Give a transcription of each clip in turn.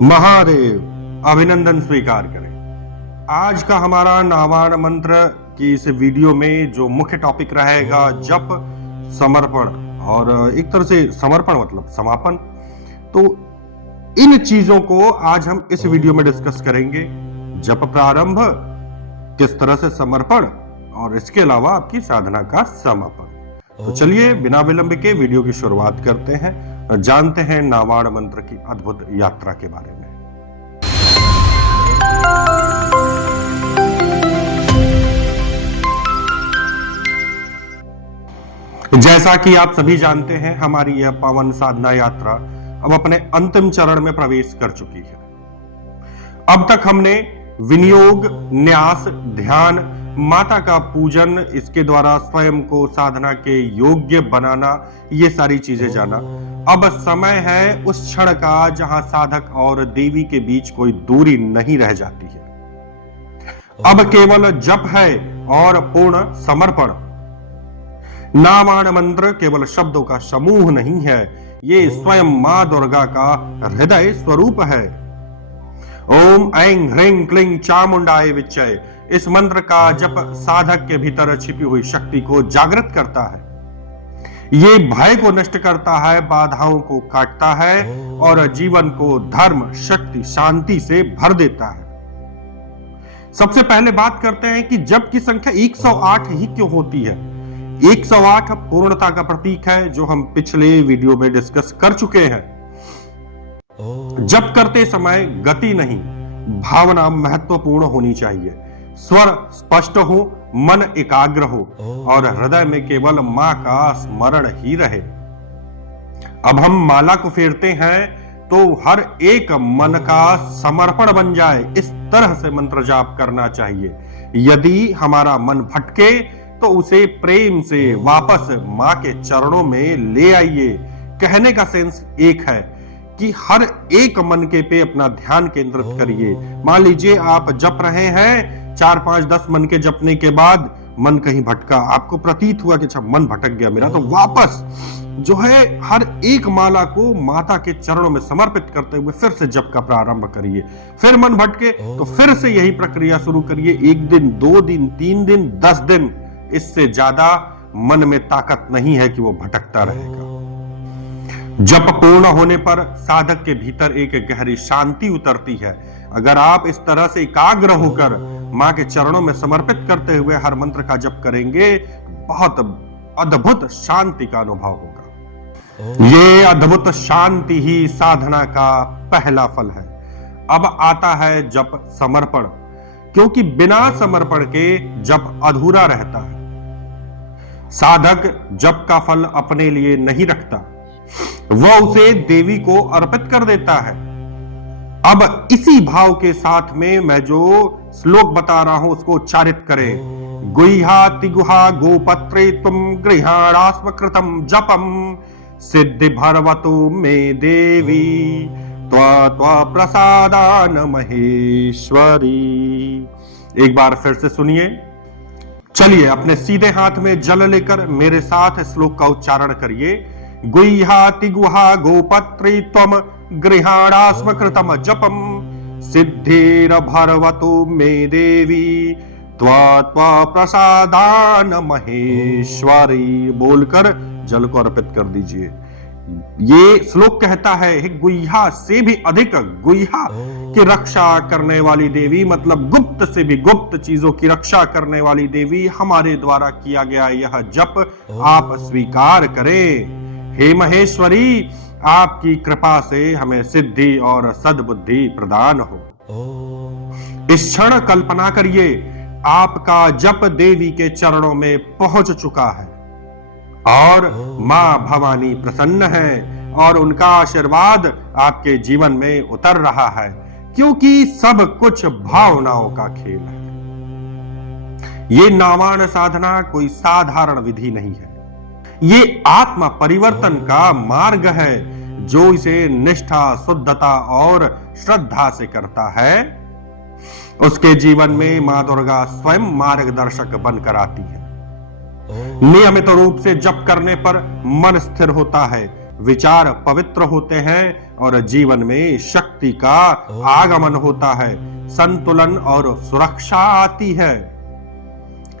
महादेव अभिनंदन स्वीकार करें। आज का हमारा नावाण मंत्र की इस वीडियो में जो मुख्य टॉपिक रहेगा जप, समर्पण और एक तरह से समर्पण मतलब समापन। तो इन चीजों को आज हम इस वीडियो में डिस्कस करेंगे। जप प्रारंभ, किस तरह से समर्पण और इसके अलावा आपकी साधना का समापन। तो चलिए बिना विलंब के वीडियो की शुरुआत करते हैं और जानते हैं नावाण मंत्र की अद्भुत यात्रा के बारे में। जैसा कि आप सभी जानते हैं, हमारी यह पावन साधना यात्रा अब अपने अंतिम चरण में प्रवेश कर चुकी है। अब तक हमने विनियोग, न्यास, ध्यान, माता का पूजन, इसके द्वारा स्वयं को साधना के योग्य बनाना, ये सारी चीजें जाना। अब समय है उस क्षण का जहां साधक और देवी के बीच कोई दूरी नहीं रह जाती है। अब केवल जप है और पूर्ण समर्पण। नावाण मंत्र केवल शब्दों का समूह नहीं है, ये स्वयं मां दुर्गा का हृदय स्वरूप है। ओम ऐं ह्रीं क्लीं चामुंडाय विच्चय, इस मंत्र का जप साधक के भीतर छिपी हुई शक्ति को जागृत करता है। ये भय को नष्ट करता है, बाधाओं को काटता है और जीवन को धर्म, शक्ति, शांति से भर देता है। सबसे पहले बात करते हैं कि जप की संख्या 108 ही क्यों होती है। 108 पूर्णता का प्रतीक है, जो हम पिछले वीडियो में डिस्कस कर चुके हैं। जप करते समय गति नहीं, भावना महत्वपूर्ण होनी चाहिए। स्वर स्पष्ट हो, मन एकाग्र हो और हृदय में केवल मां का स्मरण ही रहे। अब हम माला को फेरते हैं तो हर एक मन का समर्पण बन जाए, इस तरह से मंत्र जाप करना चाहिए। यदि हमारा मन भटके तो उसे प्रेम से वापस मां के चरणों में ले आइए। कहने का सेंस एक है कि हर एक मन के पे अपना ध्यान केंद्रित करिए। मान लीजिए आप जप रहे हैं, 4, 5, 10 मन के जपने के बाद मन कहीं भटका, आपको प्रतीत हुआ कि अच्छा मन भटक गया मेरा, तो वापस जो है हर एक माला को माता के चरणों में समर्पित करते हुए फिर से जप का प्रारंभ करिए। फिर मन भटके तो फिर से यही प्रक्रिया शुरू करिए। 1 दिन, 2 दिन, 3 दिन, 10 दिन, इससे ज्यादा मन में ताकत नहीं है कि वो भटकता रहेगा। जप पूर्ण होने पर साधक के भीतर एक गहरी शांति उतरती है। अगर आप इस तरह से एकाग्र होकर मां के चरणों में समर्पित करते हुए हर मंत्र का जप करेंगे, बहुत अद्भुत शांति का अनुभव होगा। ये अद्भुत शांति ही साधना का पहला फल है। अब आता है जप समर्पण, क्योंकि बिना समर्पण के जप अधूरा रहता है। साधक जप का फल अपने लिए नहीं रखता, वह उसे देवी को अर्पित कर देता है। अब इसी भाव के साथ में मैं जो श्लोक बता रहा हूं उसको उच्चारित करें। गुह्या तिगुहा गोपत्रे तुम गृहाणास्म कृतम जपम सिद्धि भरवतु मे देवी त्वा त्वा प्रसादान महेश्वरी। एक बार फिर से सुनिए। चलिए अपने सीधे हाथ में जल लेकर मेरे साथ श्लोक का उच्चारण करिए। गुह्या तिगुहा गोपत्रे त्वम गृहाणास्म कृतम जपम सिद्धिर भरवतु मे देवी त्वा त्वा प्रसादान महेश्वरी। बोलकर जल को अर्पित कर दीजिए। ये श्लोक कहता है, गुह्या से भी अधिक गुह्या की रक्षा करने वाली देवी, मतलब गुप्त से भी गुप्त चीजों की रक्षा करने वाली देवी, हमारे द्वारा किया गया यह जप आप स्वीकार करें। हे महेश्वरी, आपकी कृपा से हमें सिद्धि और सद्बुद्धि प्रदान हो। इस क्षण कल्पना करिए, आपका जप देवी के चरणों में पहुंच चुका है और मां भवानी प्रसन्न है और उनका आशीर्वाद आपके जीवन में उतर रहा है, क्योंकि सब कुछ भावनाओं का खेल है। ये नावाण साधना कोई साधारण विधि नहीं है, ये आत्मा परिवर्तन का मार्ग है। जो इसे निष्ठा, शुद्धता और श्रद्धा से करता है, उसके जीवन में मां दुर्गा स्वयं मार्गदर्शक बनकर आती है। नियमित रूप से जप करने पर मन स्थिर होता है, विचार पवित्र होते हैं और जीवन में शक्ति का आगमन होता है, संतुलन और सुरक्षा आती है।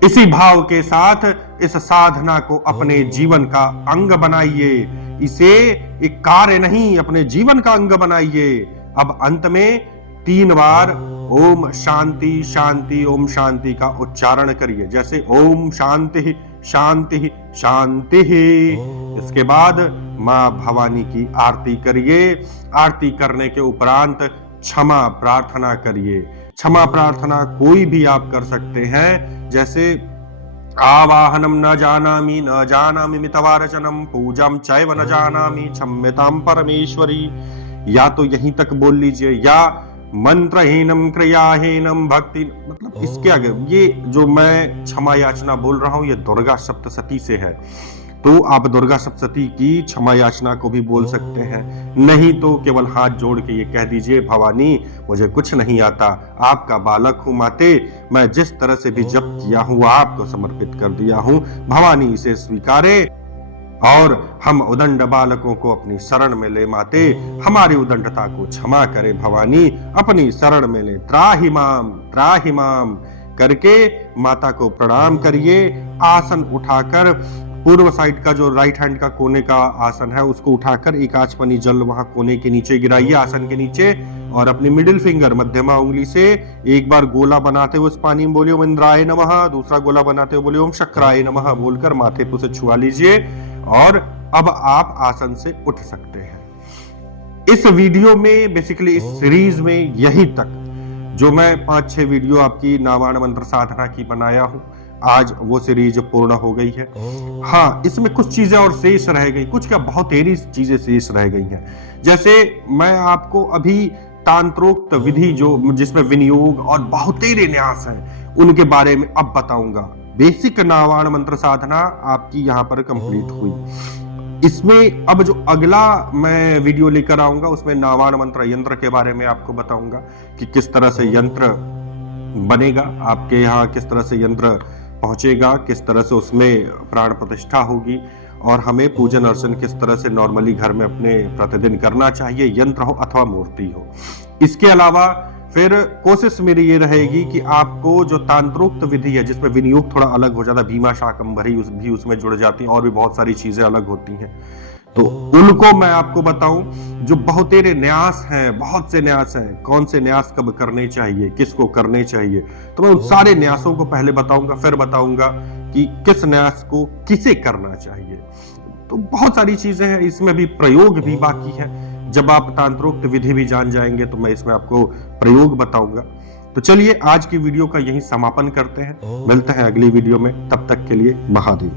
इसी भाव के साथ इस साधना को अपने जीवन का अंग बनाइए। इसे एक कार्य नहीं, अपने जीवन का अंग बनाइए। अब अंत में 3 बार ओम शांति शांति ओम शांति का उच्चारण करिए, जैसे ओम शांति शांति शांति। इसके बाद मां भवानी की आरती करिए। आरती करने के उपरांत क्षमा प्रार्थना करिए। क्षमा प्रार्थना कोई भी आप कर सकते हैं, जैसे आवाहनम न जानामि मितवारचनम पूजम चैव न जानामि क्षम्यताम परमेश्वरी। या तो यहीं तक बोल लीजिए, या मंत्रहीनम क्रियाहीनम भक्ति, मतलब इसके आगे ये जो मैं क्षमा याचना बोल रहा हूं ये दुर्गा सप्तशती से है, तो आप दुर्गा सप्तशती की क्षमा याचना को भी बोल सकते हैं। नहीं तो केवल हाथ जोड़ के ये कह दीजिए, भवानी मुझे कुछ नहीं आता, आपका बालक हूं माते, मैं जिस तरह से भी जप किया हूं आपको समर्पित कर दिया हूं, भवानी इसे स्वीकारे और हम उदंड बालकों को अपनी शरण में ले माते, हमारी उदंडता को क्षमा करे भवानी, अपनी शरण में ले, त्राहि माम करके माता को प्रणाम करिए। आसन उठाकर पूर्व साइड का जो राइट हैंड का कोने का आसन है उसको उठाकर एक आचमनी जल वहां कोने के नीचे गिराइए, आसन के नीचे, और अपनी मिडिल फिंगर मध्यमा उंगली से एक बार गोला बनाते हुए उस पानी में बोलिए ओम इंद्राय नमः, दूसरा गोला बनाते हुए बोलिए ओम शक्राय नमः बोलकर माथे पे उसे छुआ लीजिए और अब आप आसन से उठ सकते हैं। इस वीडियो में बेसिकली इस सीरीज में यही तक जो मैं 5-6 वीडियो आपकी नावाण मंत्र साधना की बनाया हूं, आज वो सीरीज पूर्ण हो गई है। हाँ, इसमें कुछ चीजें और शेष रह गई, कुछ क्या बहुत तेरी चीजें शेष रह गई हैं। जैसे मैं आपको अभी तांत्रोक्त विधि जो जिसमें विनियोग और बहुतेरे न्यास हैं उनके बारे में अब बताऊंगा। बेसिक नावाण मंत्र साधना आपकी यहाँ पर कंप्लीट हुई। इसमें अब जो अगला मैं वीडियो लेकर आऊंगा उसमें नावाण मंत्र यंत्र के बारे में आपको बताऊंगा कि किस तरह से यंत्र बनेगा, आपके यहाँ किस तरह से यंत्र पहुंचेगा, किस तरह से उसमें प्राण प्रतिष्ठा होगी और हमें पूजन अर्चन किस तरह से नॉर्मली घर में अपने प्रतिदिन करना चाहिए, यंत्र हो अथवा मूर्ति हो। इसके अलावा फिर कोशिश मेरी ये रहेगी कि आपको जो तांत्रोक्त विधि है जिसमें विनियोग थोड़ा अलग हो जाता है, भीमा शाकंभरी भी उसमें जुड़ जाती है और भी बहुत सारी चीजें अलग होती हैं, तो उनको मैं आपको बताऊं। जो बहुतेरे न्यास हैं, बहुत से न्यास हैं, कौन से न्यास कब करने चाहिए, किसको करने चाहिए, तो मैं उन सारे न्यासों को पहले बताऊंगा, फिर बताऊंगा कि किस न्यास को किसे करना चाहिए। तो बहुत सारी चीजें हैं, इसमें भी प्रयोग भी बाकी है। जब आप तांत्रोक्त विधि भी जान जाएंगे तो मैं इसमें आपको प्रयोग बताऊंगा। तो चलिए आज की वीडियो का यहीं समापन करते हैं, मिलते हैं अगली वीडियो में, तब तक के लिए महादेव।